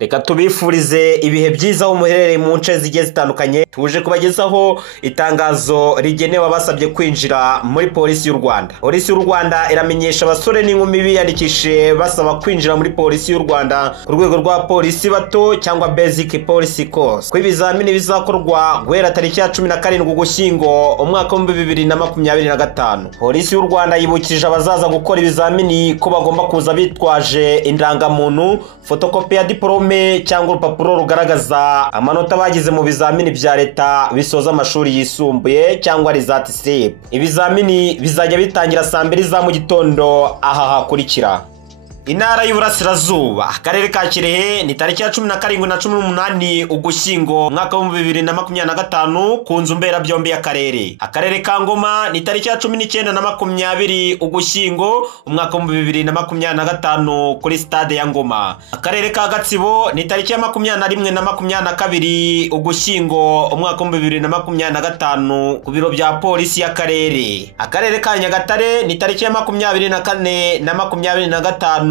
Reka tubifurize ibihe byiza aho muherereye mu nce zigiye zitandukanye. Tuje kubagezaho itangazo rigenewe abasabye kwinjira muri polisi y'u Rwanda. Polisi y'u Rwanda iramenyesha abasore n'inkumi biyandikishije basaba kwinjira muri polisi y'u Rwanda ku rwego rwa polisi bato cyangwa basic police course. Kw'ibizamini bizakorwa guhera tariki ya 17 Ugushyingo umwaka wa 2025. Polisi y'u Rwanda yibukije abazaza gukora ibizamini ko bagomba kuza bitwaje indangamuntu, fotokopi ya diplome cyangwa urupapuro rugaragaza amanota bagize mu bizamini bya leta bisoza amashuri yisumbuye cyangwa result slip. Ibizamini bizajya bitangira saa 2 za mu gitondo aha hakurikira: Intara y'Uburasirazuba, Akarere ka Kirehe ni tariki ya 17 na 18 Ugushyingo umwaka wa 2025 ku nzu mberabyombi y'akarere. Akarere ka Ngoma ni tariki ya 19 na 20 Ugushyingo umwaka wa 2025 kuri stade ya Ngoma. Akarere ka Gatsibo ni tariki ya 21 na 22 Ugushyingo umwaka wa 2025 ku biro bya polisi y'akarere. Akarere ka Nyagatare ni tariki ya 24 na 25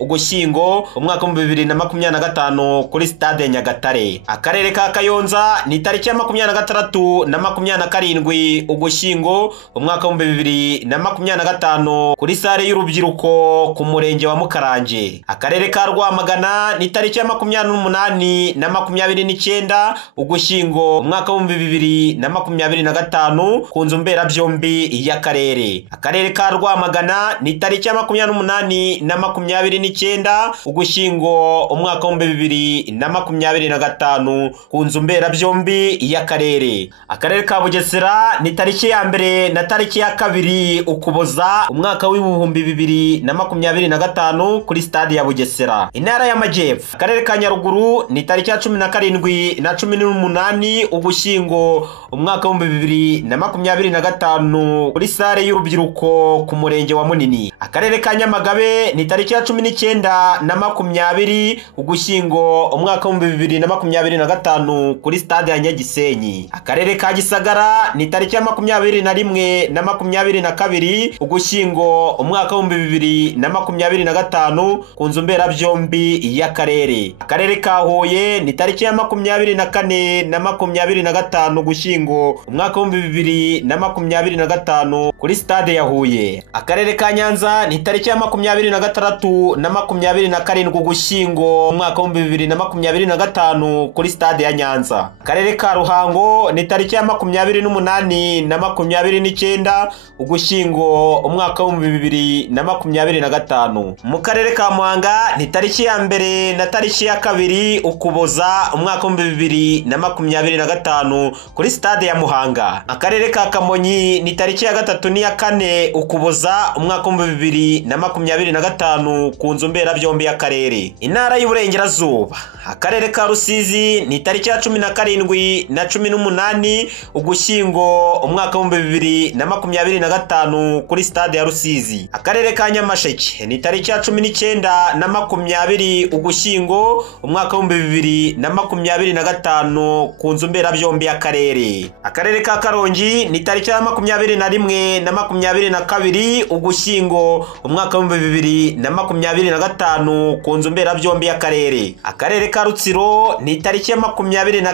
Ugushyingo umwaka wa 2025 kuri stade Nyagatare. Akarere ka Kayonza ni tariki ya 26 na 27 Ugushyingo umwaka wa 2025 kuri sare y'urubyiruko ku murenge wa Mukarange. Akarere ka Rwamagana ni tariki ya 28 na 29 Ugushyingo umwaka wa 2025 ku nzu mberabyombi y'akarere. Akarere ka Rwamagana ni tariki ya 28 na 29 Ugushyingo umwaka wa 2025 ku nzu mberabyombi y'akarere. Akarere ka Bugesera ni tariki ya 1 na tariki ya 2 Ukuboza umwaka wa 2025 kuri stade ya Bugesera. Intara y'Amajyepfo, Akarere ka Nyaruguru ni tariki ya 17 na 18 Ugushyingo umwaka wa 2025 kuri sare y'urubyiruko ku murenge wa Munini. Akarere ka Nyamagabe ni tariki ya 19 na 20 Ugushyingo umwaka wa 2025 kuri stade ya Nyagisenyi. Akarere ka Gisagara ni tariki ya 21 na 22 Ugushyingo umwaka wa 2025 ku nzu mberabyombi y'akarere. Akarere ka Huye ni tariki ya 24 na 25 Ugushyingo umwaka wa 2025 kuri stade ya Huye. Akarere ka Nyanza ni tariki ya 23 na 27 Ugushyingo umwaka wa 2025 kuri stade ya Nyanza. Akarere ka Ruhango ni tariki ya 28 na 29 Ugushyingo umwaka wa 2025. Mu karere ka Muhanga ni tariki ya 1 na tariki ya 2 Ukuboza umwaka wa 2025 kuri stade ya Muhanga. Akarere ka Kamonyi ni tariki ya 3 n'iya 4 Ukuboza umwaka wa 2025 ku nzu mberabyombi y'akarere. Intara y'Uburengerazuba, Akarere ka Rusizi ni tariki ya 17 na 18 Ugushyingo umwaka wa 2025 kuri stade ya Rusizi. Akarere ka Nyamasheke ni tariki ya 19 na 20 Ugushyingo umwaka wa 2025 ku nzu mberabyombi y'akarere. Akarere ka Karongi ni tariki ya 21 na 22 Ugushyingo umwaka wa 2025 ku nzu mberabyombi y'akarere. Akarere ka Rutsiro ni tariki ya 24 na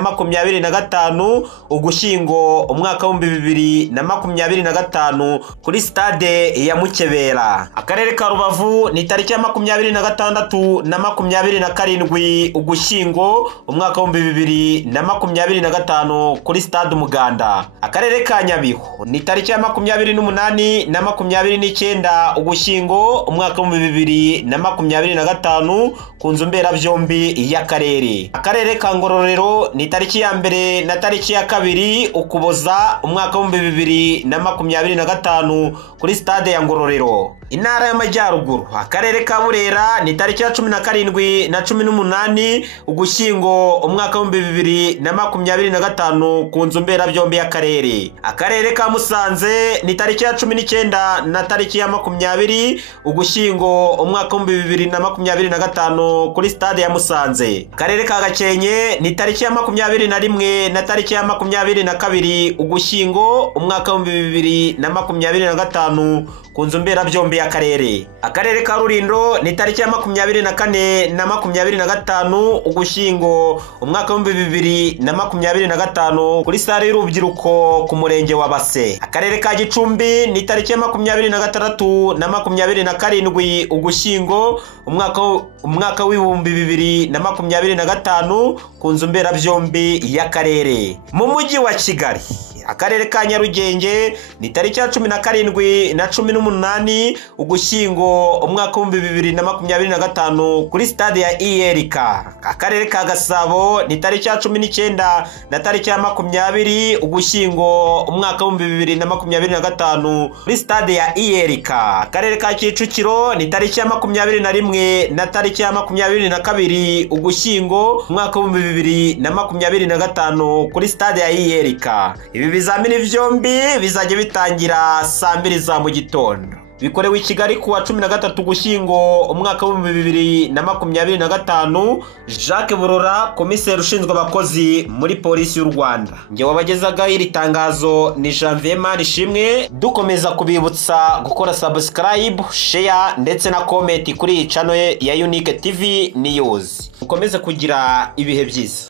25 Ugushyingo umwaka wa 2025 kuri stade ya Mukebera. Akarere ka Rubavu ni tariki ya 26 na 27 Ugushyingo umwaka wa 2025 kuri stade Umuganda. Akarere ka Nyabihu ni tariki ya 28 na 29 Ugushyingo umwaka wa 2025 ku nzu mberabyombi y'akarere. Akarere ka Ngororero ni tariki ya 1 na tariki ya 2 Ukuboza umwaka wa 2025 kuri stade ya Ngororero. Intara y'Amajyaruguru, Akarere ka Burera ni tariki ya 17 na 18 Ugushyingo umwaka wa 2025 ku nzu mberabyombi y'akarere. Akarere ka Musanze ni tariki ya 19 na tariki ya 20 Ugushyingo umwaka wa 2025 kuri stade ya Musanze. Akarere ka Gakenke ni tariki ya 21 na tariki ya 22 Ugushyingo umwaka wa 2025 ku nzu mberabyombi y'akarere. Akarere ka Rulindo ni tariki ya 24 na 25 Ugushyingo umwaka wa 2025 kuri sare y'urubyiruko ku murenge wa Base. Akarere ka Gicumbi ni tariki ya 26 na 27 Ugushyingo umwaka wa 2025 ku nzu mberabyombi y'akarere. Mu mujyi wa Kigali, akarere ka Nyarugenge ni tariki ya 17 na 18 Ugushyingo umwaka wa 2025 kuri stade ya IRK. Akarere ka Gasabo ni tariki ya 19 na tariki ya 20 Ugushyingo umwaka wa 2025 kuri stade ya IRK. Akarere ka Kicukiro ni tariki ya 21 na tariki ya 22 Ugushyingo umwaka wa 2025 kuri stade ya IRK. Ibi bizamini byombi bizajya bitangira saa 2 za mu gitondo. Bikorewe i Kigali kuwa 13 Ugushyingo umwaka wa 2025. Jacques Burora, komiseri ushinzwe abakozi muri polisi y'u Rwanda. Nge wabagezaga iri tangazo ni Janvier Manishimwe, dukomeza kubibutsa gukora subscribe, share ndetse na comment kuri iyi channel ya Unique TV News. Mukomeze kugira ibihe byiza.